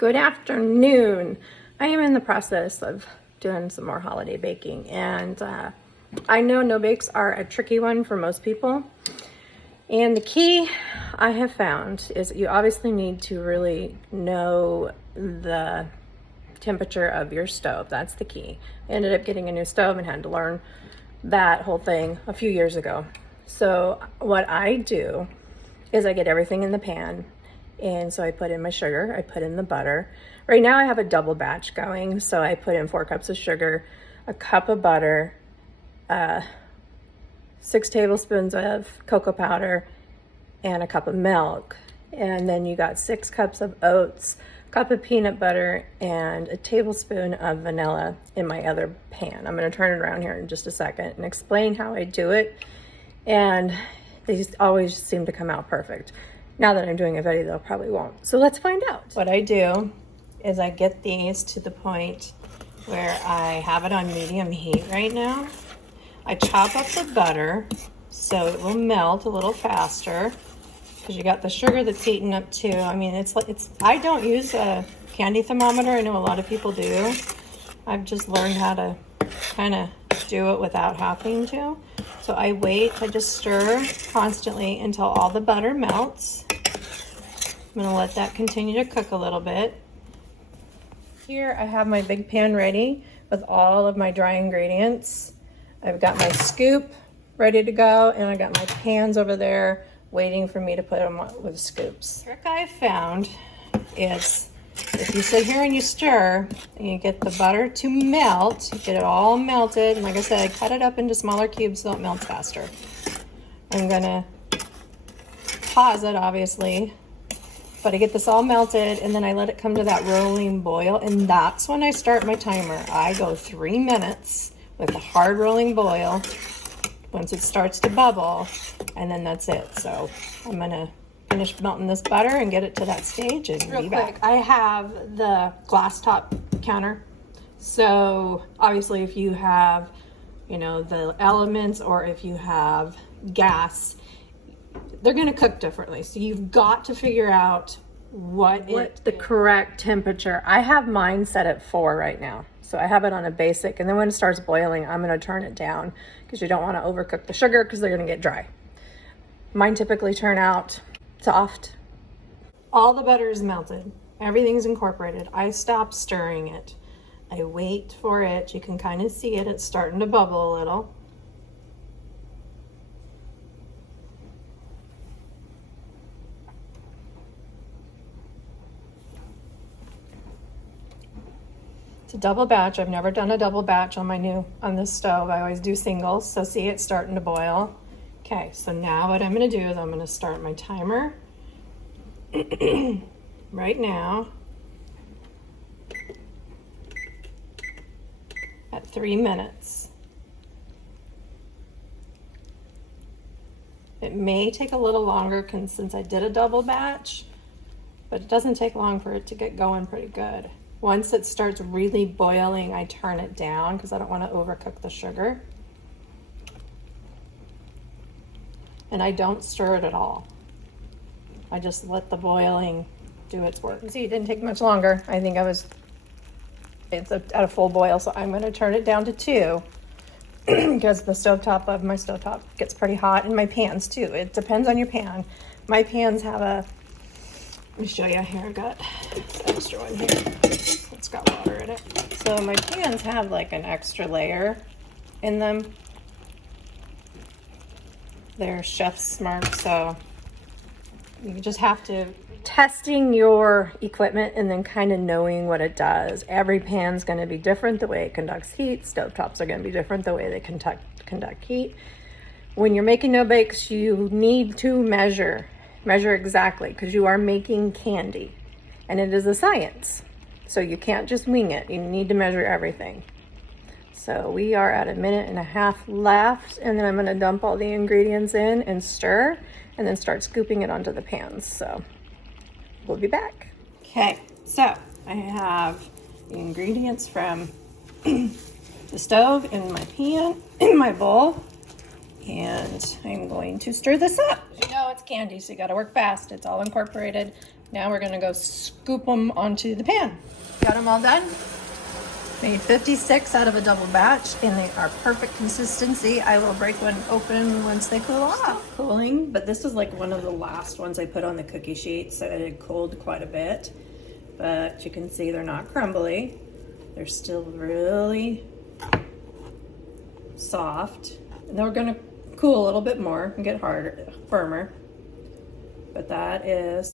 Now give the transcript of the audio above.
Good afternoon. I am in the process of doing some more holiday baking, and I know no-bakes are a tricky one for most people. And the key I have found is you obviously need to really know the temperature of your stove. That's the key. I ended up getting a new stove and had to learn that whole thing a few years ago. So what I do is I get everything in the pan. And so I put in my sugar, I put in the butter. Right now I have a double batch going, so I put in 4 cups of sugar, a cup of butter, 6 tablespoons of cocoa powder, and a cup of milk. And then you got 6 cups of oats, a cup of peanut butter, and a tablespoon of vanilla in my other pan. I'm gonna turn it around here in just a second and explain how I do it. And these always seem to come out perfect. Now that I'm doing a video, they'll probably won't. So let's find out. What I do is I get these to the point where I have it on medium heat right now. I chop up the butter so it will melt a little faster because you got the sugar that's heating up too. I mean, I don't use a candy thermometer. I know a lot of people do. I've just learned how to kind of do it without having to. So I just stir constantly until all the butter melts. I'm gonna let that continue to cook a little bit. Here I have my big pan ready with all of my dry ingredients. I've got my scoop ready to go, and I got my pans over there waiting for me to put them with scoops. The trick I found is if you sit here and you stir and you get the butter to melt, get it all melted, and like I said, I cut it up into smaller cubes so it melts faster. I'm gonna pause it obviously, but I get this all melted and then I let it come to that rolling boil, and that's when I start my timer. I go 3 minutes with a hard rolling boil once it starts to bubble, and then that's it. So I'm gonna finish melting this butter and get it to that stage and be back. I have the glass top counter. So obviously if you have, you know, the elements, or if you have gas, they're gonna cook differently. So you've got to figure out what the correct temperature. I have mine set at 4 right now. So I have it on a basic, and then when it starts boiling, I'm gonna turn it down because you don't wanna overcook the sugar because they're gonna get dry. Mine typically turn out soft. All the butter is melted. Everything's incorporated. I stop stirring it. I wait for it. You can kind of see it. It's starting to bubble a little. It's a double batch. I've never done a double batch on this stove. I always do singles. So see, it's starting to boil. Okay, so now what I'm gonna do is I'm gonna start my timer right now at 3 minutes. It may take a little longer since I did a double batch, but it doesn't take long for it to get going pretty good. Once it starts really boiling, I turn it down because I don't want to overcook the sugar. And I don't stir it at all. I just let the boiling do its work. See, it didn't take much longer. I think it's at a full boil, so I'm gonna turn it down to 2 because the stovetop of my stovetop gets pretty hot, and my pans too. It depends on your pan. My pans have let me show you here, I got this extra one here. It's got water in it. So my pans have like an extra layer in them. They're chef's mark, so you just have to testing your equipment and then kind of knowing what it does. Every pan's going to be different the way it conducts heat. Stovetops are going to be different the way they conduct heat. When you're making no-bakes, you need to measure exactly, because you are making candy and it is a science. So you can't just wing it. You need to measure everything. So we are at 1.5 minutes left, and then I'm gonna dump all the ingredients in and stir, and then start scooping it onto the pans. So we'll be back. Okay, so I have the ingredients from the stove in my pan, in my bowl, and I'm going to stir this up. You know, it's candy, so you gotta work fast. It's all incorporated. Now we're gonna go scoop them onto the pan. Got them all done. Made 56 out of a double batch, and they are perfect consistency. I will break one open once they cool off. Still cooling, but this is like one of the last ones I put on the cookie sheet, so it had cooled quite a bit. But you can see they're not crumbly. They're still really soft. And they're gonna cool a little bit more and get harder, firmer. But that is